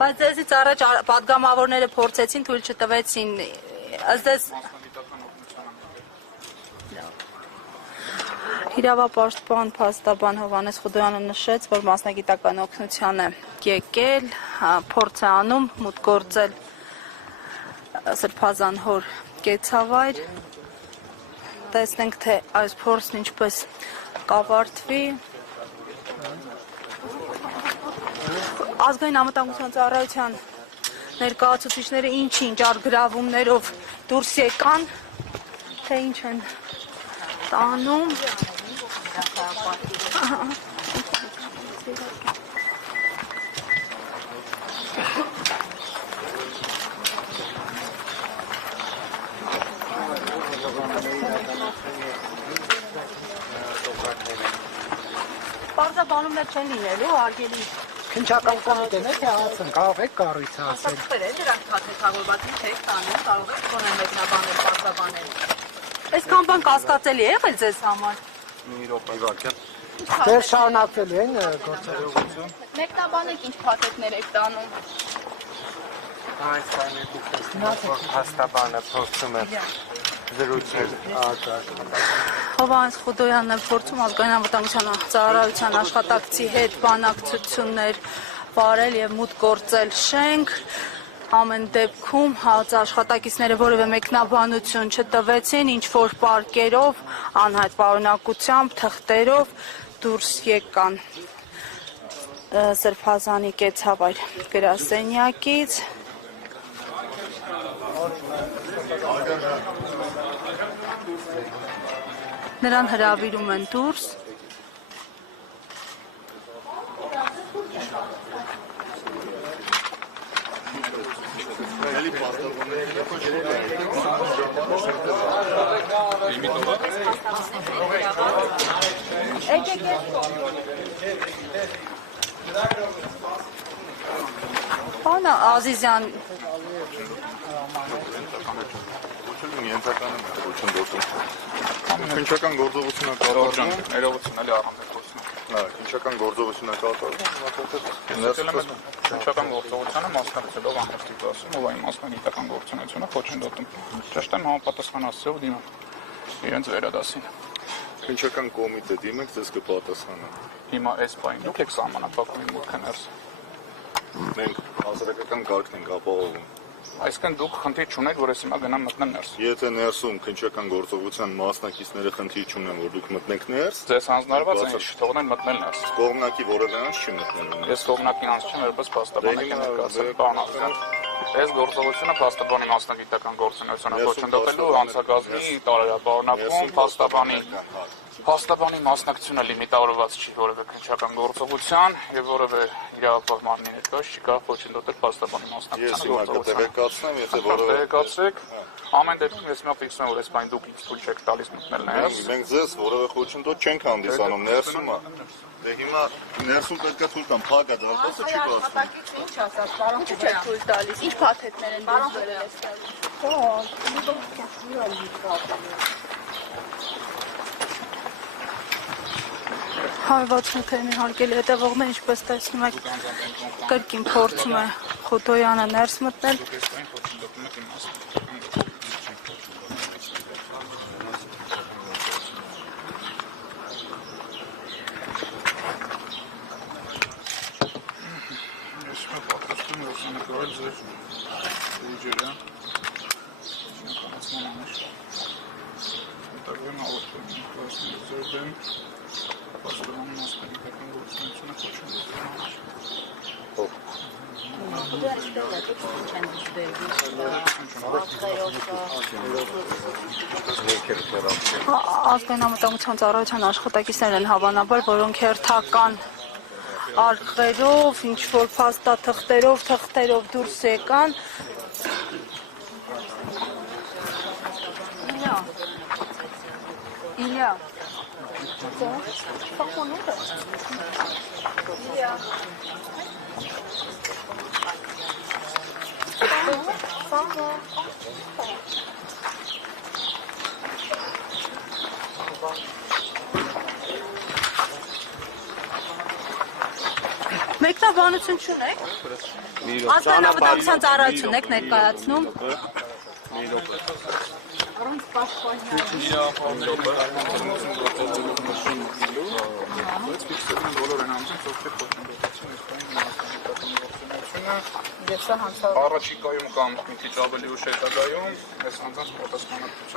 Բայց ձեզից առաջ պատգամավորները փորձեցին, թույլ չտվեցին, ըստ ձեզ Իրավապաշտպան փաստաբան Հովհաննես Խուդոյանը նշեց, որ մասնագիտական օգնության է եկել, փորձ է անում մուտք գործել Սրբազան հոր կեցավայր, տեսնենք, թե այս փորձն ինչպես կավարտվի։ Ազգային անվտանգության ծառայության ներկայացուցիչները ինչ արգրավումներով դուրս եկան, թե ինչ են տանում։ Պարզաբանումներ չեն լինելու, արգելի։ Քննչական կոմիտեն է, թե ասեն, կարող եք կառույցը ասել։ Ասացվեր է, դրանք փաթեթավորված չեք տանում, կարող եք գոնե մեկնաբանել, պարզաբանել։ Այսքան բան կասկածելի է եղել ձեզ համար։ Մի րոպե վարքյան։ Դեր շարունակվելու են գործողություն։ Մեկնաբանեք ինչ փաթեթներ եք տանում։ Այս բանը հաստաբանը փորձում է զրուցել Հովհաննես Խուդոյանը փորձում ազգային անվտանգության ծառայության աշխատակցի հետ բանակցություններ վարել եւ մուտք գործել շենք, ամեն դեպքում աշխատակիցները որևէ մեկնաբանություն չտվեցին, ինչ որ պարկերով, անհայտ պարունակությամբ, թղթերով դուրս եկան Սրբազանի կեցավայր գրասենյակից։ Նրան հրավիրում են դուրս։ Պարոն Ազիզյան, Քննչական գործողությունը կատարվում, ներողություն էլի առանձնացնում։ քննչական գործողությունը կատարվում։ Քննչական գործողությանը մասնակցելով անհրաժեշտ ասում, ով այն մասնագիտական գործունեությունը խոչընդոտում։ Ճշտ եմ համապատասխանացրով դիմում իրենց վերադասին։ Քննչական կոմիտե դիմեք, ձեզ կպատասխանա։ Հիմա այս բանը դուք եք սահմանափակում մուտքը ներս։ Մենք հասարակական կարգն ենք ապահովում։ Այսինքն դուք խնդիր չունեք, որ ես հիմա գնամ մտնեմ ներս։ Եթե ներսում քննչական գործողության մասնակիցները խնդիր չունեն, որ դուք մտնեք ներս, Ձեզ հանձնարարված է թողնել մտնել ներս։ կողմնակի որևէ անձ չի մտնելու։ Ես կողմնակի անձ չեմ, որպես փաստաբան եք ներկայացել բան ասել։ Այս գործողությունը փաստաբանի մասնագիտական գործունեությունը խոչընդոտելու անցակազմի տարեաբարունակում փաստաբանի մասնակցությունը լիմիտավորված չի որևէ քննչական գործողության եւ որևէ իրավապահ մարմնի ներկայացուցիչ չի կարող խոչընդոտել փաստաբանի մասնակցության գործողությանը։ Եթե որևէ տեղեկացեք, ամեն դեպքում ես մա ֆիքսում եմ, որ այս բանը դուք ինձ թույլ չեք տալիս մտնել ներս։ մենք ձեզ որևէ խոչընդոտ չենք հանդիսանում ներսում։ Դե հիմա ներսում պետք է թույլ տամ, փակ է դարպասը չի կասում։ Ինչ ասած, պարոն չի թույլ տալիս։ Ինչ փաթեթներ են դուրս Հարվածնութերին հարգելի հետևողներ, ինչպես տեսնում եք, կրկին փորձում է Խուդոյանը ներս մտնել։ Ազգային անվտանգության ծառայության աշխատակիցներ են հավանաբար, որոնք հերթական արկղերով, ինչ-որ փաստաթղթերով դուրս եկան։ Իլյա։ Մեկնաբանություն չունեք։ Անձնանվտանգության ծառայությունն եք ներկայացնում։ Առաջիկայում կամ մի քիչ ավելի ուշ հետագայում այս անձանց պատասխանատվության